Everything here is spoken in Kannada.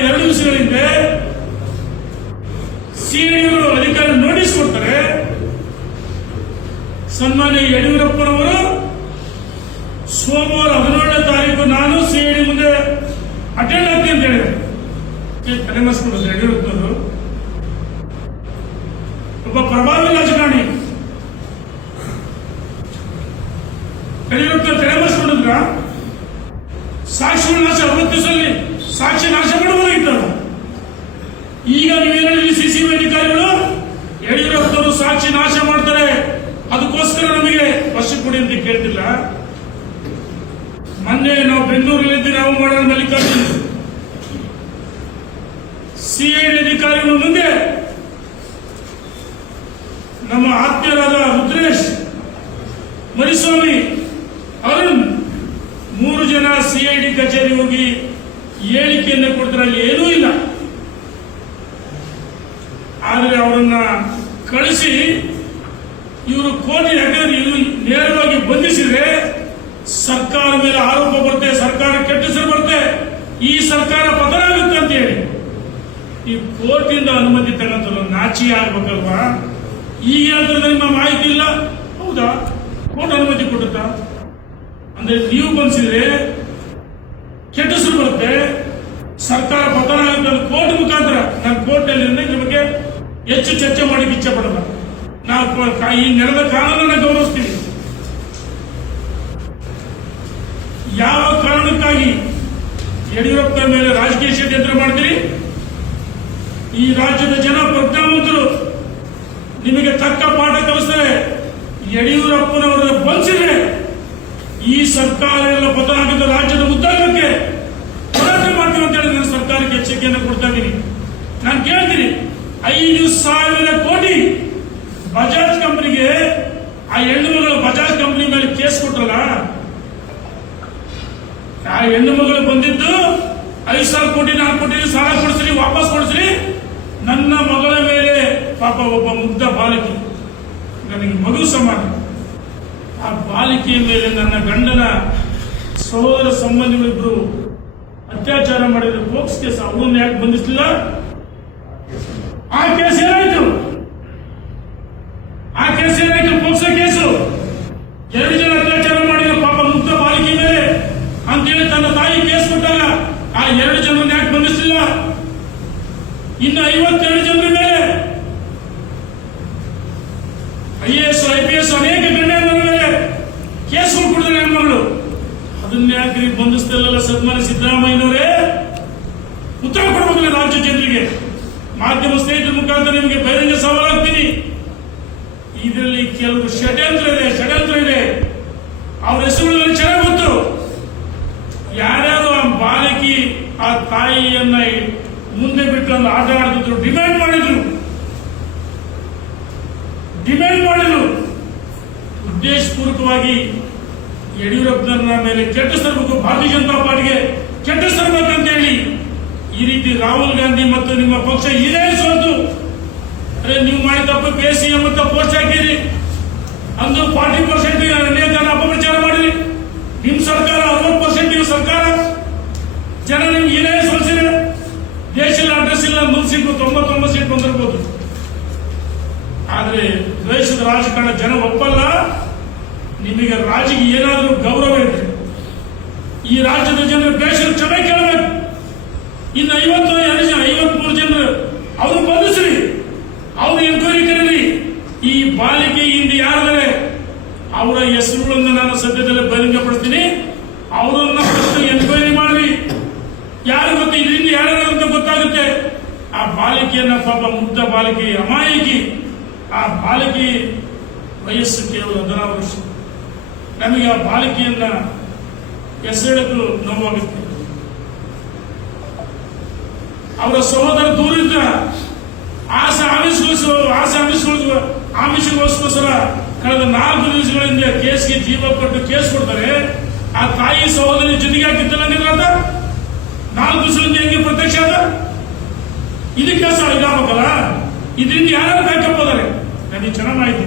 ಕಳೆದ 2 ದಿವಸಗಳ ಹಿಂದೆ ಸಿಐಡಿಯವರು ಅಧಿಕಾರಿ ನೋಟಿಸ್ ಕೊಡ್ತಾರೆ. ಸನ್ಮಾನ್ಯ ಯಡಿಯೂರಪ್ಪನವರು ಸೋಮವಾರ 17ನೇ ತಾರೀಕು ನಾನು ಸಿಐಡಿ ಮುಂದೆ ಅಟೆಂಡ್ ಆಗ್ತೀನಿ ಅಂತ ಹೇಳಿದೆ. ತಲೆಮರೆಸಿಕೊಂಡಿದ್ರು ಯಡಿಯೂರಪ್ಪನವರು. ಒಬ್ಬ ಪ್ರಭಾವಿ ರಾಜಕಾರಣಿ ಯಡಿಯೂರಪ್ಪ ತಲೆಮರೆಸಿಕೊಂಡಿದ್ರ ಸಾಕ್ಷಿಗಳ ನಾಶ 60 ದಿವಸದಲ್ಲಿ ಸಾಕ್ಷಿ ನಾಶ ಮಾಡಬಹುದಾಗಿತ್ತು. ಈಗ ನೀವೇನು ಸಿಸಿಬಿ ಅಧಿಕಾರಿಗಳು ಯಡಿಯೂರಪ್ಪನವರು ಸಾಕ್ಷಿ ನಾಶ ಮಾಡ್ತಾರೆ, ಅದಕ್ಕೋಸ್ಕರ ನಮಗೆ ವಶಕ್ಕೆ ಕೊಡಿ ಅಂತ ಕೇಳ್ತಿಲ್ಲ. ಮೊನ್ನೆ ನಾವು ಬೆಂಗಳೂರಿನಲ್ಲಿ ನಾವು ಮಾಡೋಣ ಮಲ್ಲಿಕಾರ್ಜುನ್ ಸಿಐಡಿ ಅಧಿಕಾರಿಗಳ ಮುಂದೆ ನಮ್ಮ ಆತ್ಮೀಯರಾದ ರುದ್ರೇಶ್, ಮರಿಸ್ವಾಮಿ, ಅರುಣ್ 3 ಜನ ಸಿಐಡಿ ಕಚೇರಿ ಹೋಗಿ ಹೇಳಿಕೆಯನ್ನು ಕೊಡ್ತಾರೆ. ಅಲ್ಲಿ ಏನೂ ಇಲ್ಲ. ಆದರೆ ಅವರನ್ನ ಕಳಿಸಿ ಇವರು ಕೋಟಿ, ಯಾಕಂದ್ರೆ ಇವರು ನೇರವಾಗಿ ಬಂಧಿಸಿದ್ರೆ ಸರ್ಕಾರ ಮೇಲೆ ಆರೋಪ ಬರುತ್ತೆ, ಸರ್ಕಾರ ಕೆಟ್ಟ ಹೆಸರು ಬರುತ್ತೆ, ಈ ಸರ್ಕಾರ ಪತನ ಆಗುತ್ತೆ ಅಂತ ಹೇಳಿ ಈ ಕೋರ್ಟಿಂದ ಅನುಮತಿ ತಗೊಂತಲ್ಲ, ನಾಚಿ ಆಗ್ಬೇಕಲ್ವಾ? ಈಗ ಹೇಳ್ತಾರೆ ನಿಮ್ಮ ಮಾಹಿತಿ ಇಲ್ಲ. ಹೌದಾ? ಕೋರ್ಟ್ ಅನುಮತಿ ಕೊಡುತ್ತಾ? ಅಂದ್ರೆ ನೀವು ಬಂಧಿಸಿದ್ರೆ ಕೆಟ್ಟ ಹೆಸರು ಬರುತ್ತೆ, ಸರ್ಕಾರ ಪತನ ಆಗುತ್ತೆ. ಕೋರ್ಟ್ ಮುಖಾಂತರ ನಾನು ಕೋರ್ಟ್ನಲ್ಲಿ ಇದ್ರ ಬಗ್ಗೆ ಹೆಚ್ಚು ಚರ್ಚೆ ಮಾಡಿ ಇಚ್ಛೆ ಪಡಲ್ಲ. ನಾವು ಈ ನೆಲದ ಕಾನೂನನ್ನು ಗೌರವಿಸ್ತೀವಿ. ಯಾವ ಕಾರಣಕ್ಕಾಗಿ ಯಡಿಯೂರಪ್ಪನ ಮೇಲೆ ರಾಜಕೀಯ ಷಡ್ಯಂತ್ರ ಮಾಡ್ತೀರಿ? ಈ ರಾಜ್ಯದ ಜನ ಪ್ರಜ್ಞಾವಂತರು, ನಿಮಗೆ ತಕ್ಕ ಪಾಠ ಕಲಿಸ್ತಾರೆ. ಯಡಿಯೂರಪ್ಪನವರನ್ನು ಬಂಧಿಸಿದ್ರೆ ಈ ಸರ್ಕಾರ ಎಲ್ಲ ಪತನ ಆಗಿದ್ದ ರಾಜ್ಯದ ಉದ್ದಾರಕ್ಕೆ ಹೋರಾಟ ಮಾಡ್ತೀವಿ ಅಂತ ಹೇಳಿ ನಾನು ಸರ್ಕಾರಕ್ಕೆ ಎಚ್ಚರಿಕೆಯನ್ನು ಕೊಡ್ತಾ ಇದ್ದೀನಿ. ನಾನು ಕೇಳ್ತೀನಿ, 5,000 ಕೋಟಿ ಬಜಾಜ್ ಕಂಪನಿಗೆ, ಆ ಹೆಣ್ಣು ಮಗಳು ಬಜಾಜ್ ಕಂಪನಿ ಮೇಲೆ ಕೇಸ್ ಕೊಟ್ಟಲ್ಲ, ಆ ಹೆಣ್ಣು ಮಗಳು ಬಂದಿದ್ದು 5,000 ಕೋಟಿ ನಾನು ಕೊಟ್ಟಿದ್ದೀನಿ, ಸಾಲ ಕೊಡಿಸ್ರಿ, ವಾಪಸ್ ಕೊಡಿಸ್ರಿ. ನನ್ನ ಮಗಳ ಮೇಲೆ ಪಾಪ ಒಬ್ಬ ಮುಗ್ಧ ಬಾಲಕಿ, ನನಗೆ ಮಗು ಸಮಾನ, ಆ ಬಾಲಿಕೆಯ ಮೇಲೆ ನನ್ನ ಗಂಡನ ಸಹೋದರ ಸಂಬಂಧಿಗಳಿಬ್ರು ಅತ್ಯಾಚಾರ ಮಾಡಿದ್ರು. ಪೋಕ್ಸ್ ಕೇಸ್, ಅವರನ್ನ ಯಾಕೆ ಬಂಧಿಸಲಿಲ್ಲ? ಆ ಕೇಸ್ ಏನಾಯ್ತು? ಆ ಕೇಸ್ ಏನಾಯ್ತು? POCSO case. 2 ಜನ ಅತ್ಯಾಚಾರ ಮಾಡಿದ ಪಾಪ ಮುಗ್ಧ ಬಾಲಿಕೆ ಮೇಲೆ ಅಂತೇಳಿ ತನ್ನ ತಾಯಿ ಕೇಸ್ ಕೊಟ್ಟಾಗ ಆ 2 ಜನರನ್ನು ಯಾಕೆ ಬಂಧಿಸಲಿಲ್ಲ? ಇನ್ನು 52 ಜನರ ಮೇಲೆ IAS, IPS ಅನೇಕ ಗಣ್ಯರ ಮೇಲೆ ಕೇಸ್ಗಳು ಕೊಡಿದ್ರೆ ಹೆಣ್ಮಗಳು, ಅದನ್ನ ಯಾಕೆ ಬಂಧಿಸ್ತಿಲ್ಲ? ಸನ್ಮಾನ್ಯ ಸಿದ್ದರಾಮಯ್ಯನವರೇ ಉತ್ತರ ಕೊಡಬೇಕಲ್ಲ ರಾಜ್ಯ ಜನರಿಗೆ. ಮಾಧ್ಯಮ ಸ್ನೇಹಿತರ ಮುಖಾಂತರ ನಿಮಗೆ ಬಹಿರಂಗ ಸವಾಲಾಗ್ತೀನಿ. ಇದರಲ್ಲಿ ಕೆಲವು ಷಡ್ಯಂತ್ರ ಇದೆ. ಅವ್ರ ಹೆಸರುಗಳಲ್ಲಿ ಚೆನ್ನಾಗಿ ಗೊತ್ತು. ಯಾರ್ಯಾರು ಆ ಬಾಲಕಿ ಆ ತಾಯಿಯನ್ನ ಮುಂದೆ ಬಿಟ್ಟು ಒಂದು ಆಟ ಆಡ್ತಿದ್ರು, ಡಿಮ್ಯಾಂಡ್ ಮಾಡಿದ್ರು, ಉದ್ದೇಶಪೂರ್ವಕವಾಗಿ ಯಡಿಯೂರಪ್ಪನ ಮೇಲೆ ಕೆಟ್ಟ ತರಬೇಕು, ಭಾರತೀಯ ಜನತಾ ಪಾರ್ಟಿಗೆ ಕೆಟ್ಟ ತರಬೇಕಂತ ಹೇಳಿ ಈ ರೀತಿ ರಾಹುಲ್ ಗಾಂಧಿ ಮತ್ತು ನಿಮ್ಮ ಪಕ್ಷ ಇದೇ ಸೋತು ನೀವು ಮಾಡಿದ ತಪ್ಪು PCM ಅಂತ ಪೋಸ್ಟ್ ಹಾಕಿರಿ. ಅಂದು 40% ಅನೇಕ ಅಪಪ್ರಚಾರ ಮಾಡಿರಿ. ನಿಮ್ ಸರ್ಕಾರ 60% ನೀವು ಸರ್ಕಾರ ಜನ ನಿಮ್ಗೆ ಏನೇ ಸೋಲಿಸಿದ್ರೆ ದೇಶದಲ್ಲಿ ಅಡ್ರೆಸ್ ಇಲ್ಲ, 100 ಸೀಟು 99 ಸೀಟ್ ಬಂದಿರ್ಬೋದು. ಆದ್ರೆ ದೇಶದ ರಾಜಕಾರಣ ಜನ ಒಪ್ಪಲ್ಲ. ನಿಮಗೆ ರಾಜ್ಯಕ್ಕೆ ಏನಾದರೂ ಗೌರವ ಇದೆ, ಈ ರಾಜ್ಯದ ಜನರು ದೇಶದ ಕ್ಷಮೆ ಕೇಳಬೇಕು. ಇನ್ನು 53 ಜನರು ಅವರು ಬಂಧಿಸ್ರಿ, ಅವರು ಎನ್ಕ್ವೈರಿ ಕರೀರಿ. ಈ ಬಾಲಿಕೆ ಹಿಂದೆ ಯಾರಿದ್ದಾರೆ ಅವರ ಹೆಸರುಗಳನ್ನು ನಾನು ಸದ್ಯದಲ್ಲೇ ಬಹಿರಂಗಪಡಿಸ್ತೀನಿ. ಅವರನ್ನ ಎನ್ಕ್ವೈರಿ ಮಾಡ್ರಿ. ಯಾರು ಗೊತ್ತು ಇದರಿಂದ ಯಾರು ಅಂತ ಗೊತ್ತಾಗುತ್ತೆ. ಆ ಬಾಲಿಕೆಯನ್ನ ಪಾಪ ಮುಗ್ಧ ಬಾಲಿಕೆ, ಅಮಾಯಕಿ, ಆ ಬಾಲಿಕೆ ವಯಸ್ಸು ಕೇವಲ 16 ವರ್ಷ. ನಮಗೆ ಆ ಬಾಲಿಕೆಯನ್ನ ಹೆಸರಿಡಕ್ಕೂ ನೋವಾಗುತ್ತೆ. ಅವರ ಸಹೋದರ ದೂರಿದ್ದ ಆಮಿಷಗೋಸ್ಕರ ಕಳೆದ 4 ದಿವಸಗಳ ಹಿಂದೆ ಕೇಸ್ಗೆ ಜೀವ ಕೊಟ್ಟು ಕೇಸ್ ಕೊಡ್ತಾರೆ. ಆ ತಾಯಿ ಸಹೋದರಿ ಜೊತೆಗೆ ಹಾಕಿದ್ದಲ್ಲ ಅಂತ 4 ದಿವಸದಿಂದ ಹೆಂಗೆ ಪ್ರತ್ಯಕ್ಷ ಆದ? ಇದಕ್ಕೆ ಇದಾಗಬೇಕಲ್ಲ. ಇದರಿಂದ ಯಾರು ಕಾಯ್ಕೋಬೋದಾರೆ? ನನಗೆ ಚೆನ್ನಾಗಿ ಮಾಹಿತಿ.